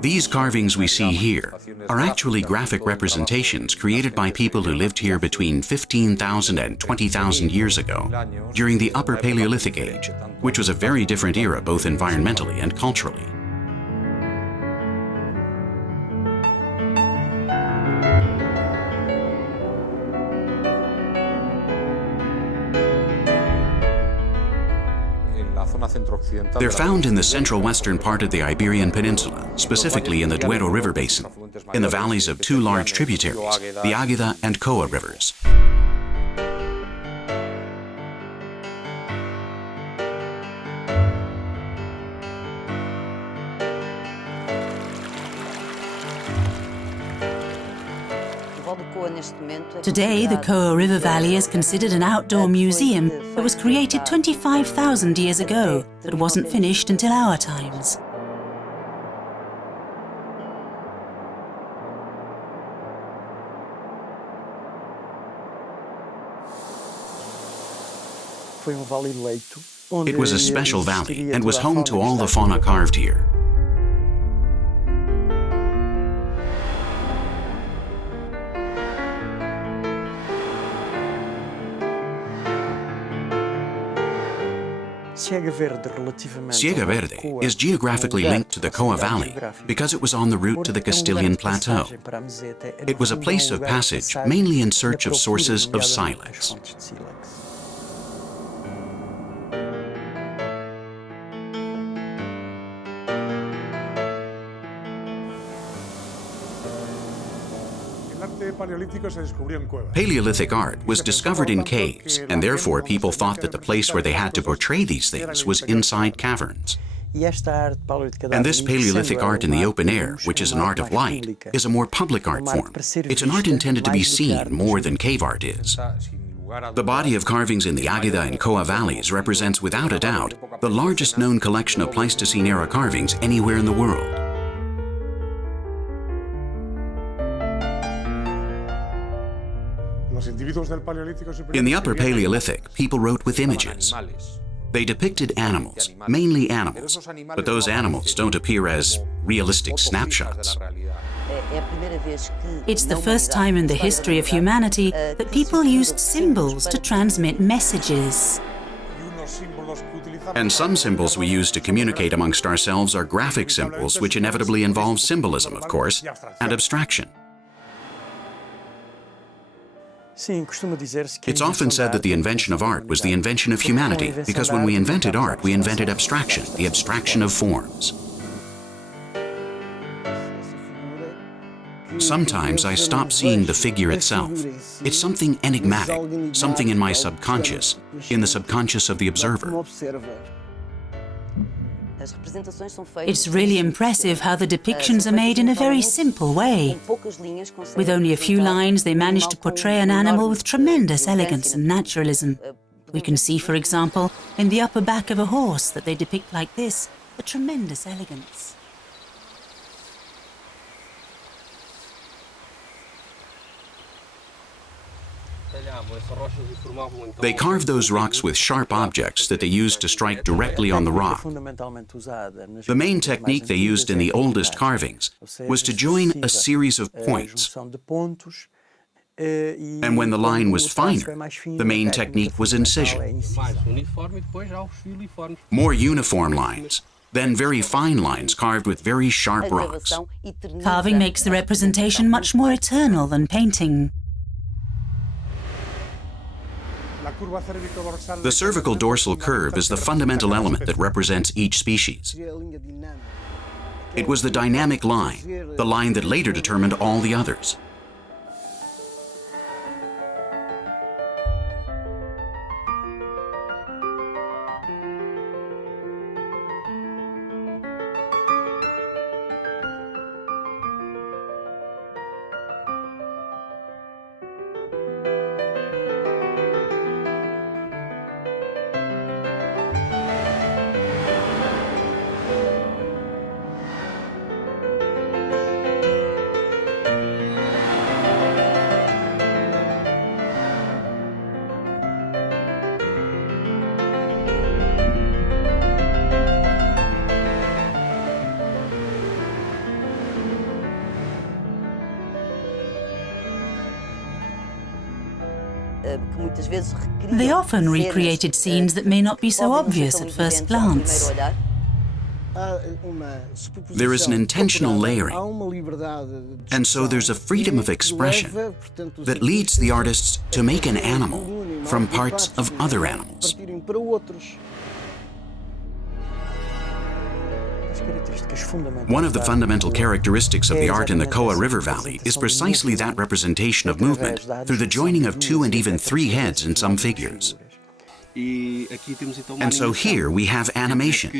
These carvings we see here are actually graphic representations created by people who lived here between 15,000 and 20,000 years ago during the Upper Paleolithic age, which was a very different era both environmentally and culturally. They're found in the central western part of the Iberian Peninsula, specifically in the Duero River basin, in the valleys of two large tributaries, the Águeda and Côa rivers. Today, the Côa River Valley is considered an outdoor museum that was created 25,000 years ago, but wasn't finished until our times. It was a special valley and was home to all the fauna carved here. Siega Verde is geographically linked to the Côa Valley because it was on the route to the Castilian Plateau. It was a place of passage mainly in search of sources of silex. Paleolithic art was discovered in caves, and therefore people thought that the place where they had to portray these things was inside caverns. And this Paleolithic art in the open air, which is an art of light, is a more public art form. It's an art intended to be seen more than cave art is. The body of carvings in the Águeda and Côa valleys represents without a doubt the largest known collection of Pleistocene-era carvings anywhere in the world. In the Upper Paleolithic, people wrote with images. They depicted animals, mainly animals, but those animals don't appear as realistic snapshots. It's the first time in the history of humanity that people used symbols to transmit messages. And some symbols we use to communicate amongst ourselves are graphic symbols, which inevitably involve symbolism, of course, and abstraction. It's often said that the invention of art was the invention of humanity, because when we invented art, we invented abstraction, the abstraction of forms. Sometimes I stop seeing the figure itself. It's something enigmatic, something in my subconscious, in the subconscious of the observer. It's really impressive how the depictions are made in a very simple way. With only a few lines, they manage to portray an animal with tremendous elegance and naturalism. We can see, for example, in the upper back of a horse that they depict like this, a tremendous elegance. They carved those rocks with sharp objects that they used to strike directly on the rock. The main technique they used in the oldest carvings was to join a series of points. And when the line was finer, the main technique was incision. More uniform lines, then very fine lines carved with very sharp rocks. Carving makes the representation much more eternal than painting. The cervical dorsal curve is the fundamental element that represents each species. It was the dynamic line, the line that later determined all the others. They often recreated scenes that may not be so obvious at first glance. There is an intentional layering, and so there's a freedom of expression that leads the artists to make an animal from parts of other animals. One of the fundamental characteristics of the art in the Côa River Valley is precisely that representation of movement through the joining of 2 and even 3 heads in some figures. And so here we have animation.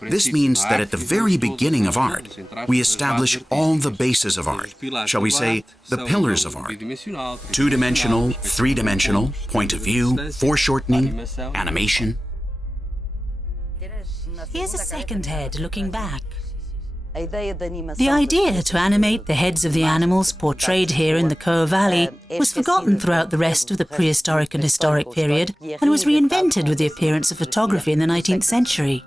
This means that at the very beginning of art, we establish all the bases of art, shall we say, the pillars of art. 2-dimensional, 3-dimensional, point of view, foreshortening, animation. Here's a second head looking back. The idea to animate the heads of the animals portrayed here in the Côa Valley was forgotten throughout the rest of the prehistoric and historic period and was reinvented with the appearance of photography in the 19th century.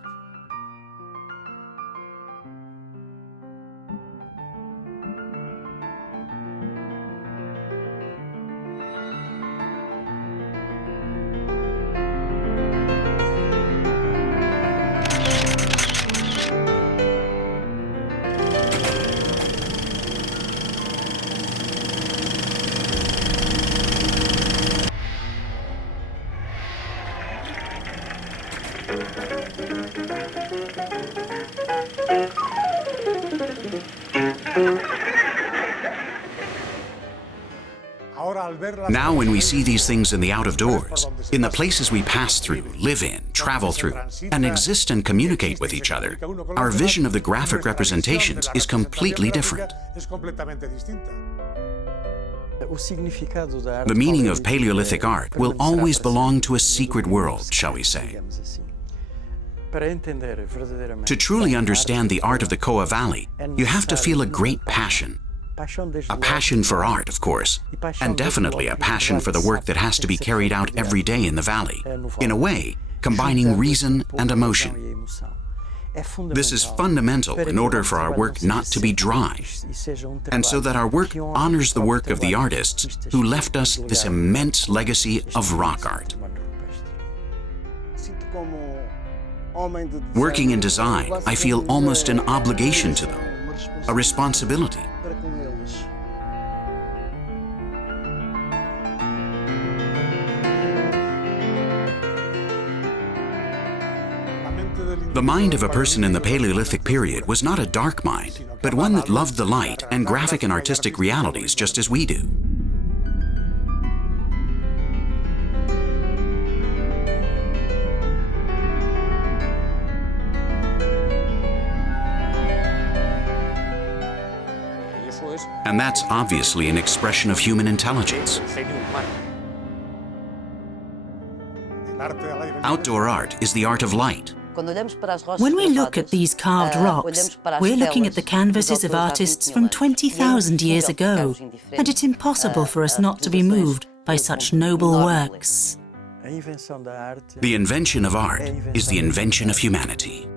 Now when we see these things in the out of doors, in the places we pass through, live in, travel through, and exist and communicate with each other, our vision of the graphic representations is completely different. The meaning of Paleolithic art will always belong to a secret world, shall we say. To truly understand the art of the Côa Valley, you have to feel a great passion. A passion for art, of course, and definitely a passion for the work that has to be carried out every day in the valley, in a way, combining reason and emotion. This is fundamental in order for our work not to be dry, and so that our work honors the work of the artists who left us this immense legacy of rock art. Working in design, I feel almost an obligation to them, a responsibility. The mind of a person in the Paleolithic period was not a dark mind, but one that loved the light and graphic and artistic realities just as we do. And that's obviously an expression of human intelligence. Outdoor art is the art of light. When we look at these carved rocks, we're looking at the canvases of artists from 20,000 years ago, and it's impossible for us not to be moved by such noble works. The invention of art is the invention of humanity.